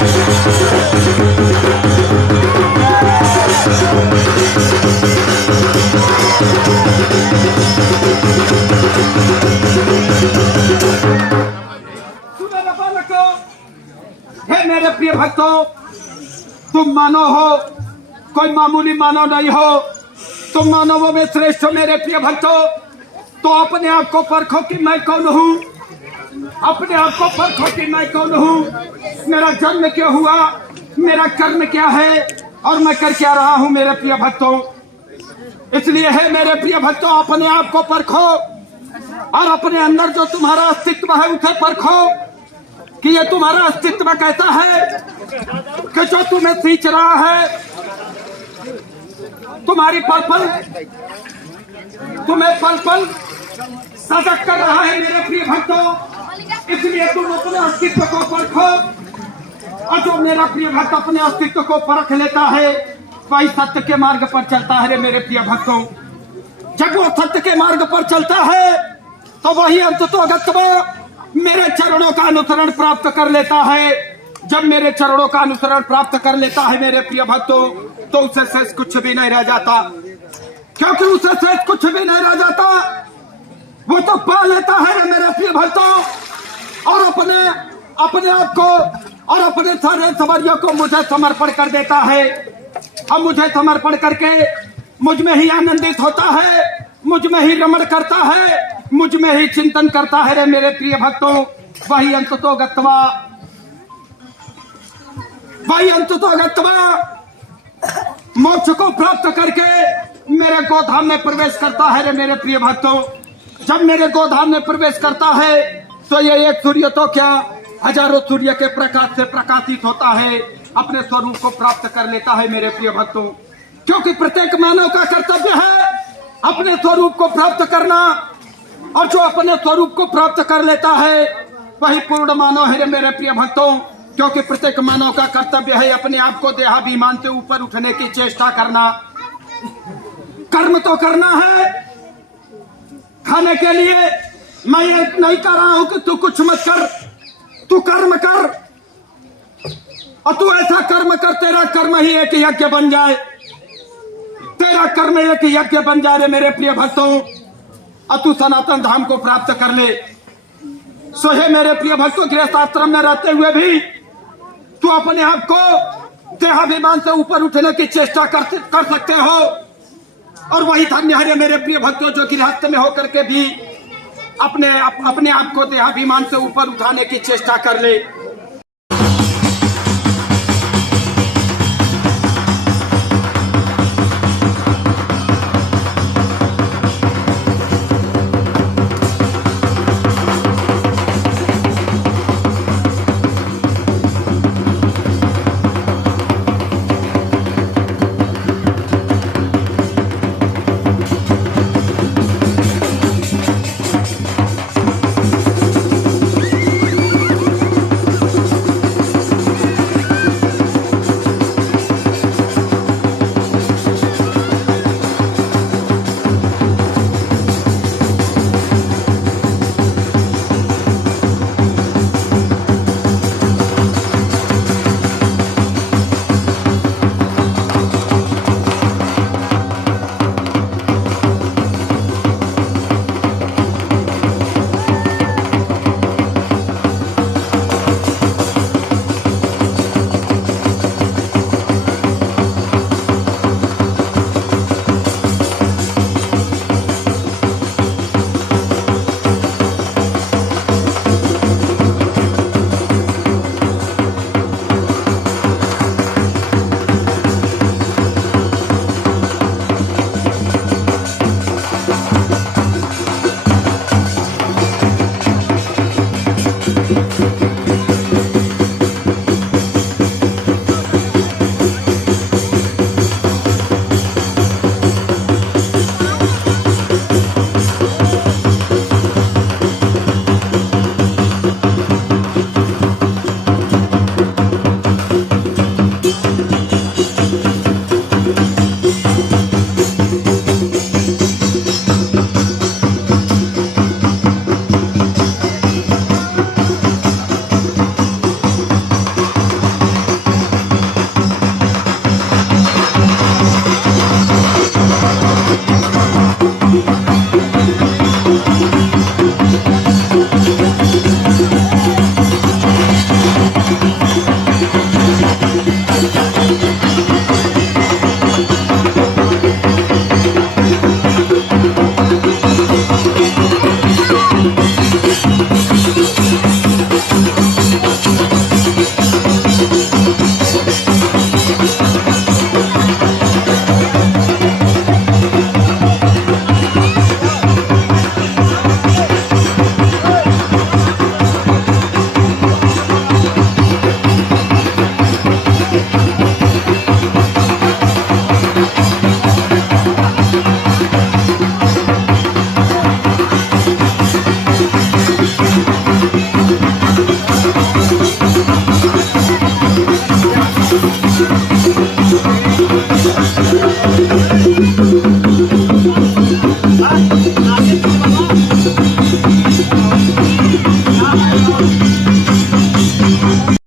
हे मेरे प्रिय भक्तों, तुम मानव हो, कोई मामूली मानव नहीं हो, तुम मानवों में श्रेष्ठ हो मेरे प्रिय भक्तों। तो अपने आप को परखो कि मैं कौन हूँ, अपने आप को परखो कि मैं कौन हूँ, मेरा जन्म क्यों हुआ, मेरा कर्म क्या है और मैं कर क्या रहा हूँ मेरे प्रिय भक्तों। इसलिए है मेरे प्रिय भक्तों, अपने आप को परखो और अपने अंदर जो तुम्हारा अस्तित्व है उसे परखो कि ये तुम्हारा अस्तित्व कैसा है कि जो तुम्हें सींच रहा है, तुम्हारी पल पल तुम्हें पल पल सजग कर रहा है मेरे प्रिय भक्तों। इसलिए तुम अपने अस्तित्व को परखो और जो मेरा प्रिय भक्त अपने अस्तित्व को परख लेता है वही सत्य के मार्ग पर चलता है रे मेरे प्रिय भक्तों। जब वो सत्य के मार्ग पर चलता है तो वही अंततोगत्वा मेरे चरणों का अनुसरण प्राप्त कर लेता है। जब मेरे चरणों का अनुसरण प्राप्त कर लेता है मेरे प्रिय भक्तों, तो उसे शेष कुछ भी नहीं रह जाता, क्योंकि उसे शेष कुछ भी नहीं रह जाता। वो तो पा लेता है मेरे प्रिय भक्तों और अपने आप को और अपने सारे सवरियों को मुझे समर्पण कर देता है। अब मुझे समर्पण करके मुझ में ही आनंदित होता है, मुझ में ही रमण करता है, मुझ में ही चिंतन करता है रे मेरे प्रिय भक्तों। वही अंततोगत्वा मोक्ष को प्राप्त करके मेरे गोधाम में प्रवेश करता है रे मेरे प्रिय भक्तों। जब मेरे गोधाम में प्रवेश करता है तो ये एक सूर्य तो क्या हजारों सूर्य के प्रकाश से प्रकाशित होता है, अपने स्वरूप को प्राप्त कर लेता है मेरे प्रिय भक्तों। क्योंकि प्रत्येक मानव का कर्तव्य है अपने स्वरूप को प्राप्त करना, और जो अपने स्वरूप को प्राप्त कर लेता है वही पूर्ण मानव है रे मेरे प्रिय भक्तों। क्योंकि प्रत्येक मानव का कर्तव्य है अपने आप को देहाभिमान से ऊपर उठने की चेष्टा करना। कर्म तो करना है खाने के लिए, मैं ये नहीं कह रहा हूं कि तू कुछ मत कर, तू कर्म कर और तू ऐसा कर्म कर तेरा कर्म ही एक यज्ञ बन जाए, तेरा कर्म एक यज्ञ बन जाए मेरे प्रिय भक्तों, और तू सनातन धाम को प्राप्त कर ले। सो हे मेरे प्रिय भक्तों, गृहस्थ आश्रम में रहते हुए भी तू अपने आप को देहाभिमान से ऊपर उठने की चेष्टा कर सकते हो, और वही धन्य है मेरे प्रिय भक्तों जो गृहस्थ में होकर के भी अपने आप को देहाभिमान से ऊपर उठाने की चेष्टा कर ले।